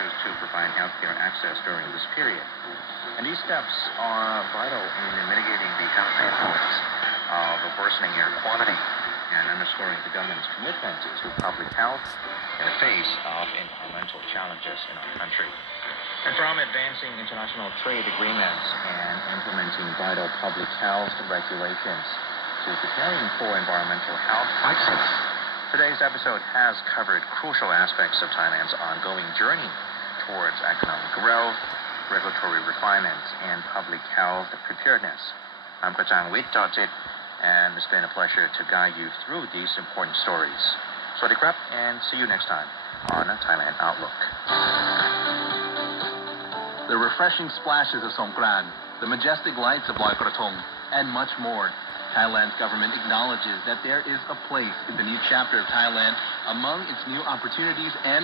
measures to provide healthcare access during this period. And these steps are vital in mitigating the health influence of the worsening air quality and underscoring the government's commitment to public health in the face of environmental challenges in our country. And from advancing international trade agreements and implementing vital public health regulations to preparing for environmental health crisis, today's episode has covered crucial aspects of Thailand's ongoing journey towards economic growth, regulatory refinements, and public health preparedness. I'm Tecsun Pl, and it's been a pleasure to guide you through these important stories. Sawasdee krap, and see you next time on Thailand Outlook. The refreshing splashes of Songkran, the majestic lights of Loi Krathong, and much more. Thailand's government acknowledges that there is a place in the new chapter of Thailand among its new opportunities and